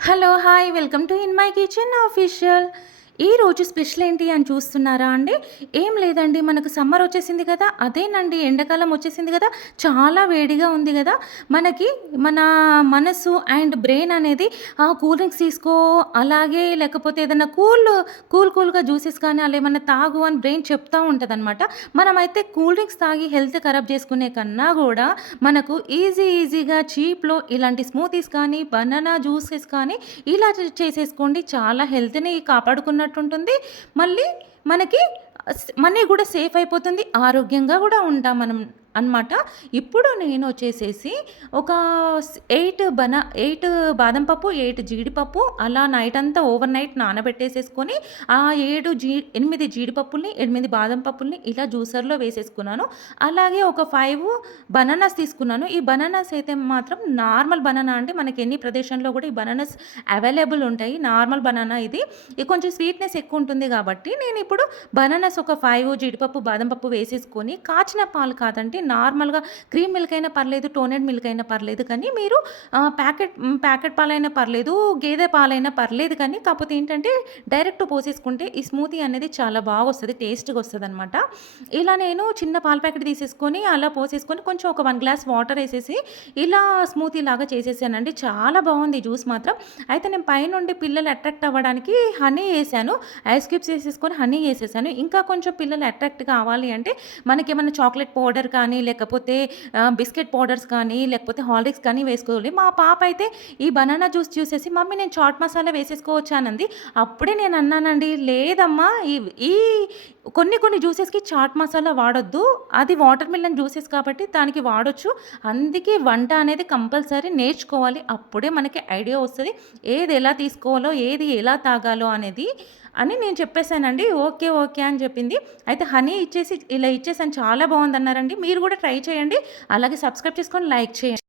hello hi welcome to in my kitchen official ఈ రోజు special ఏంటి అని చూస్తున్నారా అండి ఏం లేదండి మనకు సమ్మర్ వచ్చేసింది కదా అదేనండి ఎండాకాలం వచ్చేసింది కదా చాలా వేడిగా ఉంది కదా మనకి మన మనసు అండ్ బ్రెయిన్ అనేది ఆ కూల్ డ్రింక్స్ తీసుకో అలాగే లేకపోతే ఏదైనా కూల్ కూల్ కూల్గా జ్యూసెస్ కానీ అలా ఏమైనా తాగు అని బ్రెయిన్ చెప్తూ ఉంటుంది అనమాట మనమైతే కూల్ డ్రింక్స్ తాగి హెల్త్ ఖరాబ్ చేసుకునే కన్నా కూడా మనకు ఈజీ ఈజీగా చీప్లో ఇలాంటి స్మూతీస్ కానీ బనానా జ్యూసెస్ కానీ ఇలా చేసేసుకోండి చాలా హెల్త్ని కాపాడుకున్నట్టు ఉంటుంది మళ్ళీ మనకి మనీ కూడా సేఫ్ అయిపోతుంది ఆరోగ్యంగా కూడా ఉంటాం మనం అనమాట ఇప్పుడు నేను వచ్చేసేసి ఒక ఎయిట్ బన ఎయిట్ బాదం పప్పు ఎయిట్ జీడిపప్పు అలా నైట్ అంతా ఓవర్ నైట్ నానబెట్టేసేసుకొని ఆ ఏడు జీ ఎనిమిది జీడిపప్పుల్ని ఎనిమిది బాదం పప్పుల్ని ఇలా జ్యూసర్లో వేసేసుకున్నాను అలాగే ఒక ఫైవ్ బనానాస్ తీసుకున్నాను ఈ బనానాస్ అయితే మాత్రం నార్మల్ బనానా అంటే మనకి ఎన్ని ప్రదేశంలో కూడా ఈ బనానాస్ అవైలబుల్ ఉంటాయి నార్మల్ బనానా ఇది ఇది కొంచెం స్వీట్నెస్ ఎక్కువ ఉంటుంది కాబట్టి నేను ఇప్పుడు బనానాస్ ఒక ఫైవ్ జీడిపప్పు బాదం పప్పు వేసేసుకొని కాచిన పాలు కాదంటే నార్మల్గా క్రీమ్ మిల్క్ అయినా పర్లేదు టోనెడ్ మిల్క్ అయినా పర్లేదు కానీ మీరు ప్యాకెట్ ప్యాకెట్ పాలైనా పర్లేదు గేదె పాలైనా పర్లేదు కానీ కాకపోతే ఏంటంటే డైరెక్ట్ పోసేసుకుంటే ఈ స్మూతీ అనేది చాలా బాగా వస్తుంది టేస్ట్గా వస్తుంది అనమాట ఇలా నేను చిన్న పాల ప్యాకెట్ తీసేసుకొని అలా పోసేసుకొని కొంచెం ఒక వన్ గ్లాస్ వాటర్ వేసేసి ఇలా స్మూతీ లాగా చేసేసానండి చాలా బాగుంది జ్యూస్ మాత్రం అయితే నేను పైనుండి పిల్లలు అట్రాక్ట్ అవ్వడానికి హనీ వేసాను ఐస్ క్యూబ్స్ వేసేసుకొని హనీ వేసేసాను ఇంకా కొంచెం పిల్లలు అట్రాక్ట్ కావాలి అంటే మనకేమన్నా చాక్లెట్ పౌడర్ కానీ కానీ లేకపోతే బిస్కెట్ పౌడర్స్ కానీ లేకపోతే హార్లిక్స్ కానీ వేసుకోవాలి మా పాప అయితే ఈ బనానా జ్యూస్ చూసేసి మమ్మీ నేను చాట్ మసాలా వేసేసుకోవచ్చానంది అప్పుడే నేను అన్నానండి లేదమ్మా ఈ ఈ కొన్ని కొన్ని జ్యూసెస్కి చాట్ మసాలా వాడొద్దు అది వాటర్ మిలన్ జ్యూసెస్ కాబట్టి దానికి వాడొచ్చు అందుకే వంట అనేది కంపల్సరీ నేర్చుకోవాలి అప్పుడే మనకి ఐడియా వస్తుంది ఏది ఎలా తీసుకోవాలో ఏది ఎలా తాగాలో అనేది అని నేను చెప్పేశానండి ఓకే ఓకే అని చెప్పింది అయితే హనీ ఇచ్చేసి ఇలా ఇచ్చేసాను చాలా బాగుందన్నారండి మీరు కూడా ట్రై చేయండి అలాగే సబ్స్క్రైబ్ చేసుకొని లైక్ చేయండి